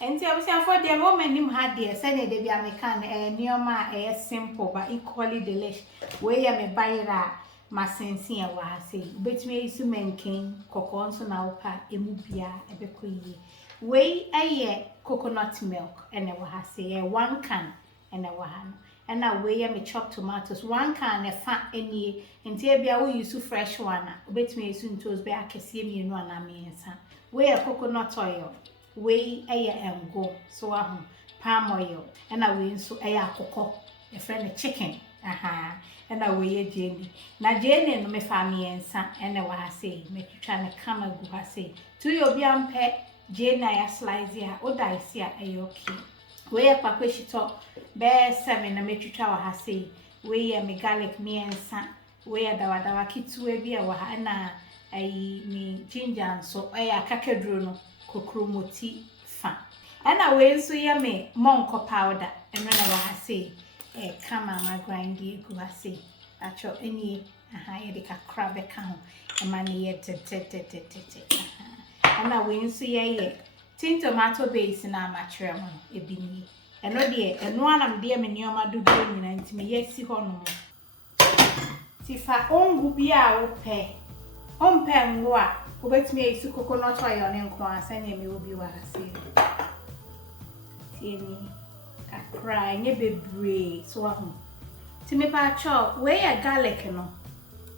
And I was for the woman him had dear, send it be a can near my simple but equally delish. Way I may buy that my sincere was say, bet me to maintain cocons on our pa, emubia, a bequee. Way a coconut milk, and I will say 1 can and a one. And now weigh me chopped tomatoes, 1 can a fat any, and Tabia will use fresh one, bet me soon toast back a see me one, I mean, son. Weigh a coconut oil. Way and go so palm oil and I win so cocoa a friend a chicken and I weigh Jenny now Jenny no me family and son and I say make you trying to come and go say to your young pet Jane I slice here or dice here okay where papa she talk bear 7 and make you try her say where me garlic me and son where the kids will be a wahana I me ginger so a kakadruno kokromoti fa ana we so ye me monko powder eno na wa say kama ma grind egu ase acho eni ye de kakra be ka ho e ma ne ye tete ana we so ye tin tomato base na ma kire ho e bi ni eno de eno anam de me nioma dodo nyina ntimi ye si ho no ti fa ongu bia wo pe ompengo a obetimi esi coconut oil ne nko asane me obi wa ase tieni kakra nye bebre so ahu ti me pa chop we ya garlic no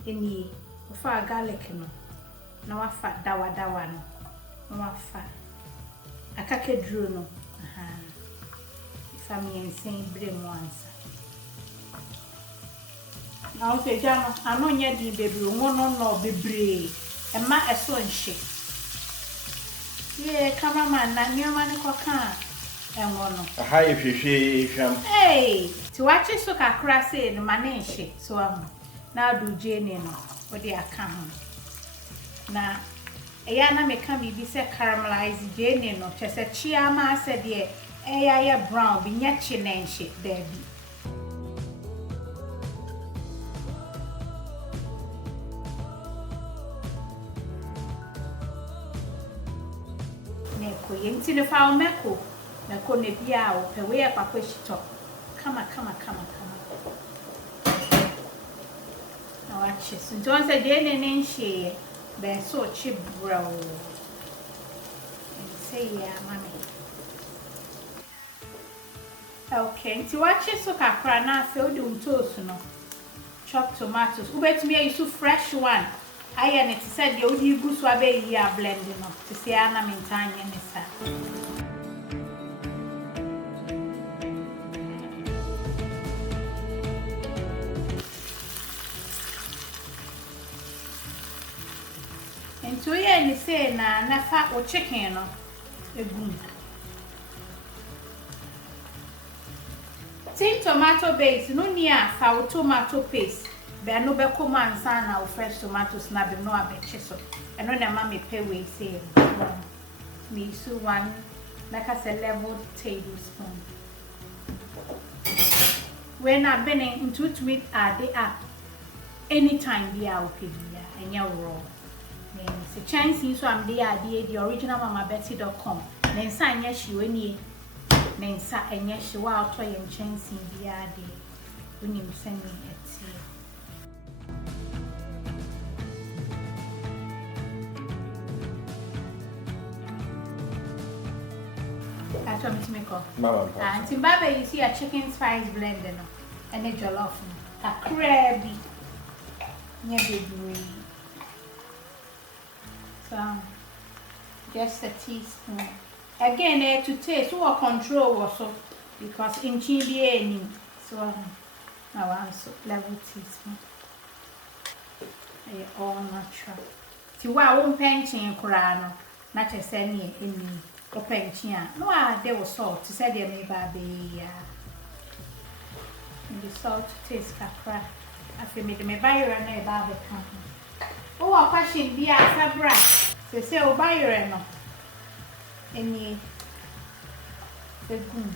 eni o fa garlic no na wa fa dawa no na wa fa akakeduro no fa mi ensen bre mo ansa na o se jano ano nya di bebre o no bebre Emma a so nshi. Ye cameraman na nyoma ne koka enwo no. Aha ehwehwe hwam. Hey, ti wache so kakra say no mane nshi so ahu. Na do jene no, wo de aka ho. Na eya na me ka mi bi se caramelize jene no, chese chia ma se de eya ya brown bi nya chi na nshi there bi. Yenti ne fa omeko na ko ne bia o pe we papa shito kama na wachi so nton se de ne nhye be so chi bro say ya mami okay nti wachi so kakra na se odi untoast no chopped tomatoes ubetumi ayi fresh one aya ne tse de odi gusu abeyi a blend no tse ana mentanye ne sa ento ye ni say na fa o chicken no egum tin tomato base no ni a fa o tomato paste be no be come ansa na o fresh tomatoes na be no abeche so eno na ma me pe we say me so one like a level tablespoon when I been into it with add up anytime be a okay ya enya raw then se chance so am dey add the original mamabetty.com then sa anya hwe ni then sa anya hwe wa auto yem chance be add unim send me it that's what me make up. And Zimbabwe, you see a chicken spice blender no, and a jollof, a crabby, baby. So just a teaspoon. Again, to taste or control also because in chili so now I'm so level teaspoon. All natural. See why won't pension crano, not a semi in me. Open chia. No, there was salt. To say there may be the salt taste capra. I feel me the buy your and a barbe company. Oh, a question be a sabra. They say, oh, buy your no. Any the goon.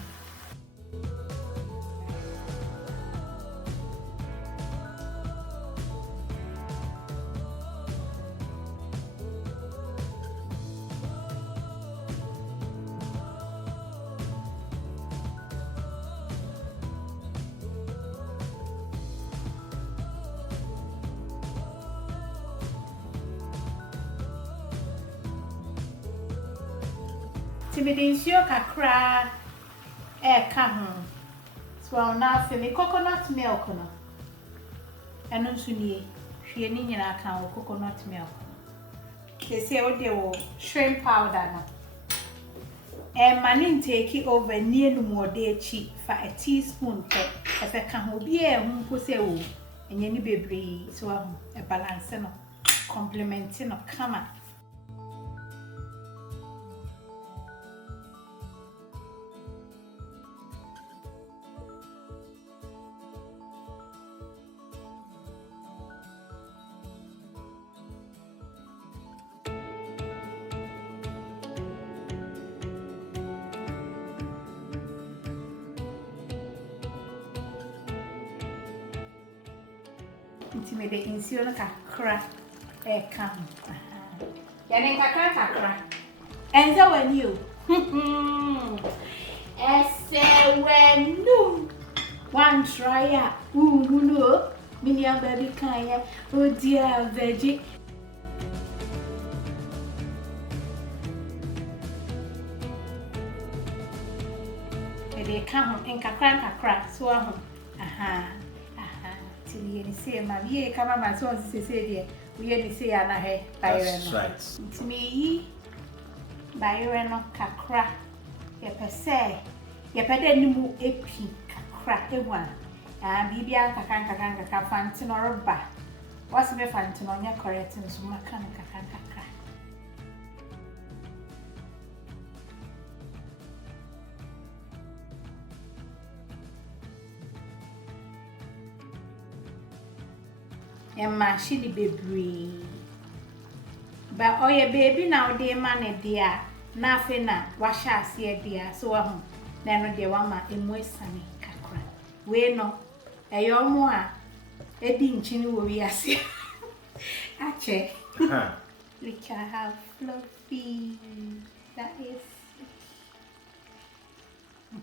Timidincio kakra come. So I'll now fill me coconut milk. No, and no sooner she and in account coconut milk. They say, oh, they will shrimp powder. No. And man take it over near no more day cheap for a teaspoon. If I can be a who say, oh, and you need baby, so a balance no complementing of come. Intimidate in Sionica crack a come. Yannick kakra. And so when you when no one try no minion baby kaya oh dear veggie. They come in kakra so you say, my ye come my son, say, we say, and I that's right. To me, Byron Kakra, ye per se, ye pedenu a pink crack a one, and Bibia Kakanka Fantin or a bar. What's the fantin on your correct and so mechanic Kakanka? Emma she baby. But oh yeah baby now dear man dear nothing na wash us here dear so then no dear wama emwesane kakra. We no a yomo a dinchini wo we ase. Ache. Look I have fluffy. That is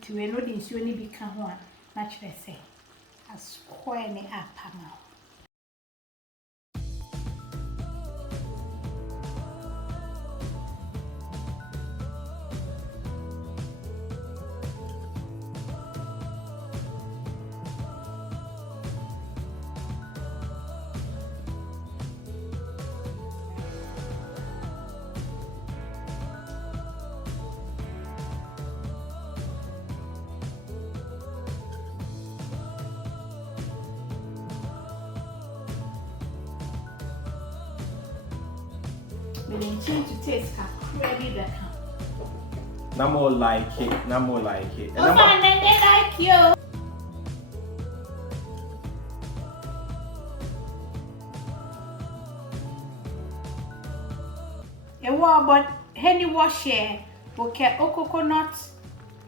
to we no din so ni bi ka ho a na chere say as square ni apama. Change to taste ready that no more like it. Oh, fine, they like you. A war but henny wash here, okay, coconut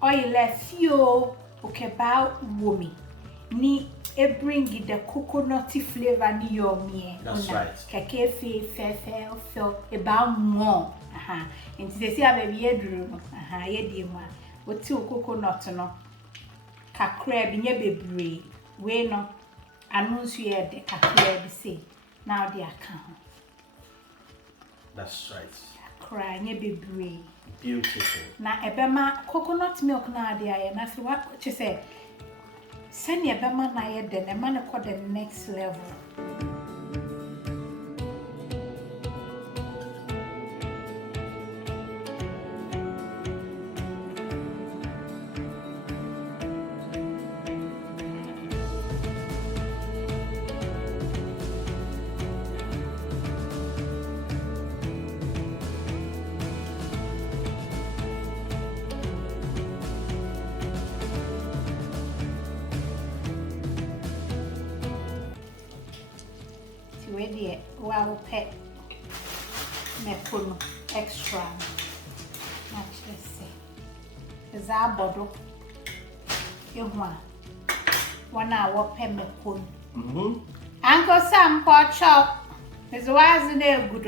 oil, fuel, okay, bow woman. Ni bring the coconutty flavor ni your me. That's right. Keke feel about more. And they say I baby edru. Ye di ma. What two coconut no. Kakra bi nye bebre. We no. Announce you the kakra bi say. Now they account. That's right. Kakra nye bebre. Beautiful. Na ebema coconut milk na dey aye na so what you say. Send your bema na ye den, a man called the next level. Ready, wow, pet me puno extra. Let's see. Is our bottle? You want 1 hour pet me puno. Uncle Sam pot chop. Is wise in there good.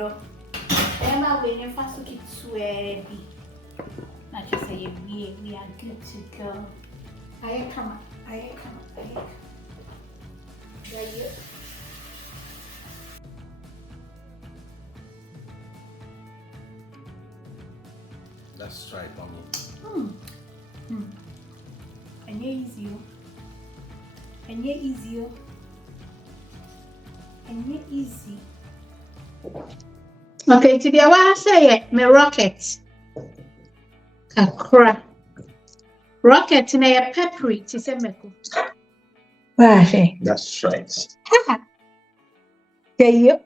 Emma, when you first look it sweaty. Not just say we are good to go. I come. There you. That's right, mommy. And yeah, easy. And yeah, easy. And yeah, easy. Okay, today I want to say my rocket. Kakra. Rocket na a peppery to say meko. That's right. Okay, you.